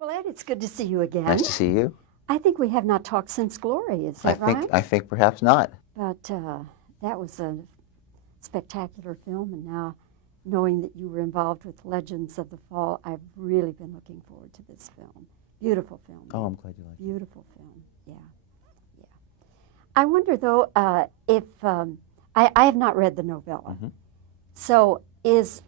Well, Ed, it's good to see you again. Nice to see you. I think we have not talked since Glory, is that right? I think perhaps not. But that was a spectacular film, and now knowing that you were involved with Legends of the Fall, I've really been looking forward to this film. Beautiful film. Oh, I'm glad you like it. Beautiful film, yeah. Yeah. I wonder, though, if I have not read the novella. Mm-hmm. So is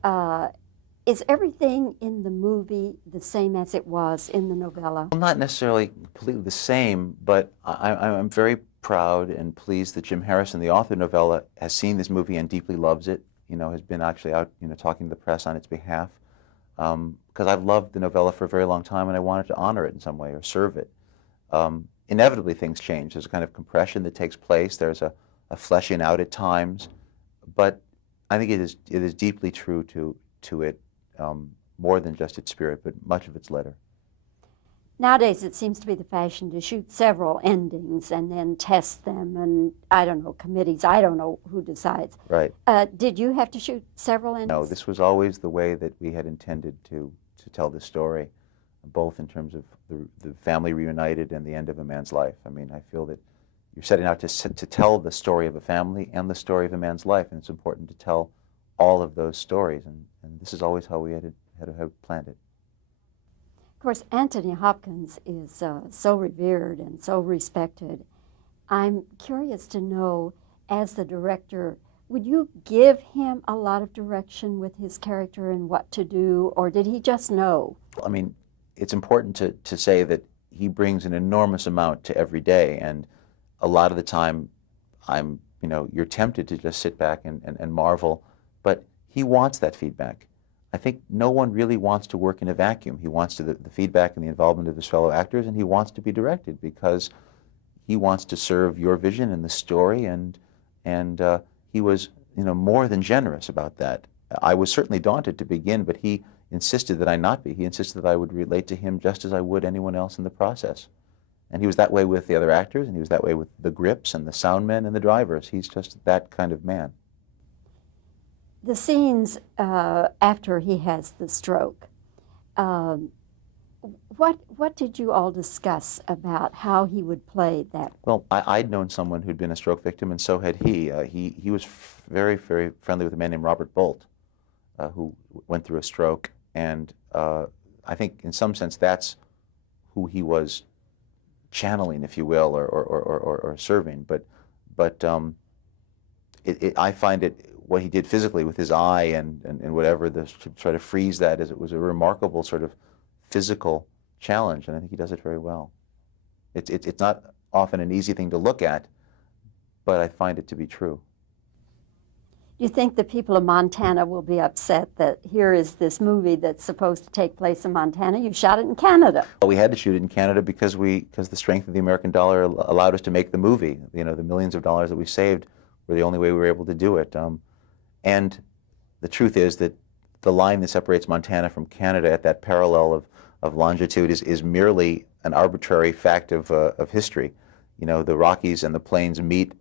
everything in the movie the same as it was in the novella? Well, not necessarily completely the same, but I'm very proud and pleased that Jim Harrison, the author of the novella, has seen this movie and deeply loves it. You know, has been actually out, talking to the press on its behalf. Because I've loved the novella for a very long time, and I wanted to honor it in some way or serve it. Inevitably, things change. There's a kind of compression that takes place. There's a fleshing out at times, but I think it is deeply true to it, more than just its spirit, but much of its letter. Nowadays, it seems to be the fashion to shoot several endings and then test them, and I don't know, committees, I don't know who decides. Right. Did you have to shoot several endings? No, this was always the way that we had intended to tell this story, both in terms of the family reunited and the end of a man's life. I mean, I feel that you're setting out to tell the story of a family and the story of a man's life, and it's important to tell all of those stories, and this is always how we had planned it. Of course, Anthony Hopkins is so revered and so respected. I'm curious to know, as the director, would you give him a lot of direction with his character and what to do, or did he just know? I mean, it's important to say that he brings an enormous amount to every day, and a lot of the time you're tempted to just sit back and marvel, but he wants that feedback. I think no one really wants to work in a vacuum. He wants the feedback and the involvement of his fellow actors, and he wants to be directed because he wants to serve your vision and the story, and he was more than generous about that. I was certainly daunted to begin, but he insisted that I not be. He insisted that I would relate to him just as I would anyone else in the process. And he was that way with the other actors, and he was that way with the grips and the sound men and the drivers. He's just that kind of man. The scenes after he has the stroke, what did you all discuss about how he would play that? Well, I'd known someone who'd been a stroke victim, and so had he. He was very, very friendly with a man named Robert Bolt, who went through a stroke, and I think in some sense that's who he was channeling, if you will, or serving. But I find it, what he did physically with his eye and whatever, to try to freeze that, as it was a remarkable sort of physical challenge, and I think he does it very well. It's not often an easy thing to look at, but I find it to be true. Do you think the people of Montana will be upset that here is this movie that's supposed to take place in Montana? You shot it in Canada. Well, we had to shoot it in Canada because the strength of the American dollar allowed us to make the movie. The millions of dollars that we saved were the only way we were able to do it. And the truth is that the line that separates Montana from Canada at that parallel of longitude is merely an arbitrary fact of history. The Rockies and the Plains meet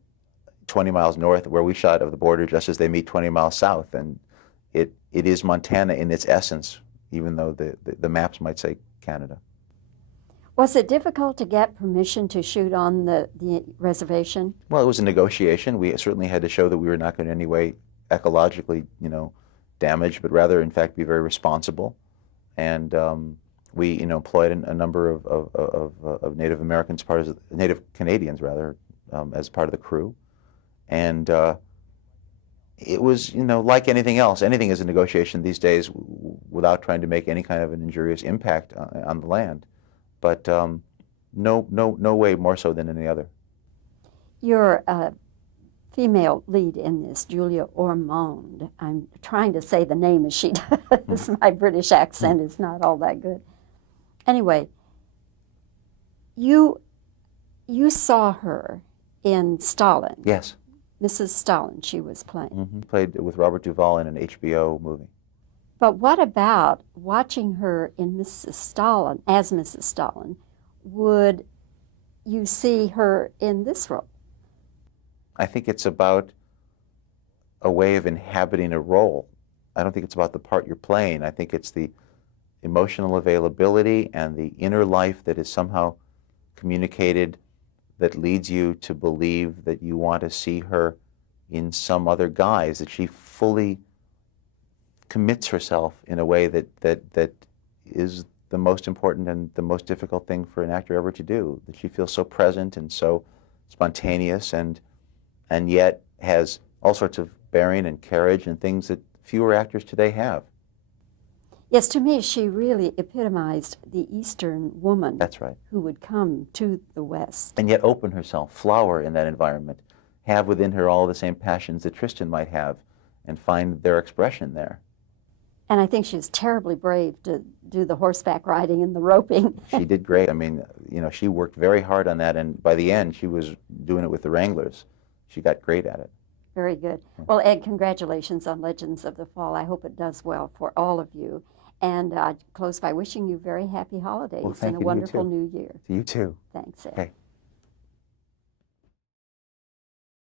20 miles north where we shot of the border, just as they meet 20 miles south. And it is Montana in its essence, even though the maps might say Canada. Was it difficult to get permission to shoot on the reservation? Well, it was a negotiation. We certainly had to show that we were not going to in any way ecologically, damage, but rather, in fact, be very responsible. And we, employed a number of Native Americans, Native Canadians rather, as part of the crew. And it was, like anything else, anything is a negotiation these days without trying to make any kind of an injurious impact on the land. But no way more so than any other. Your female lead in this, Julia Ormond. I'm trying to say the name as she does. My British accent is not all that good. Anyway, you saw her in Stalin. Yes. Mrs. Stalin, she was playing. Mm-hmm. Played with Robert Duvall in an HBO movie. But what about watching her in Mrs. Stalin, as Mrs. Stalin? Would you see her in this role? I think it's about a way of inhabiting a role. I don't think it's about the part you're playing. I think it's emotional availability and the inner life that is somehow communicated that leads you to believe that you want to see her in some other guise, that she fully commits herself in a way that is the most important and the most difficult thing for an actor ever to do, that she feels so present and so spontaneous and yet has all sorts of bearing and carriage and things that fewer actors today have. Yes, to me, she really epitomized the Eastern woman. That's right. Who would come to the West. And yet open herself, flower in that environment, have within her all the same passions that Tristan might have, and find their expression there. And I think she was terribly brave to do the horseback riding and the roping. She did great. I mean, you know, she worked very hard on that, and by the end, she was doing it with the Wranglers. She got great at it. Very good. Well, Ed, congratulations on Legends of the Fall. I hope it does well for all of you. And close by wishing you very happy holidays and a wonderful new year. To you too. Thanks, Ed. Okay.